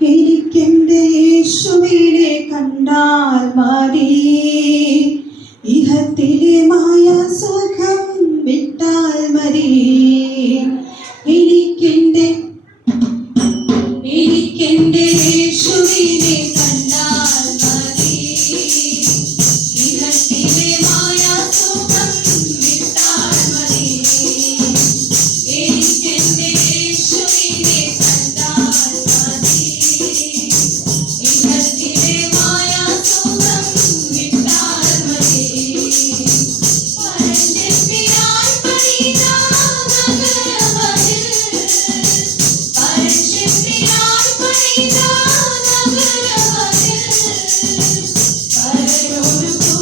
എനിക്കെന്റെ യേശുവിനെ കണ്ടാൽ മതി. ഇഹത്തിലെ മായ സുഖം വിട്ടാൽ മതി. Yes.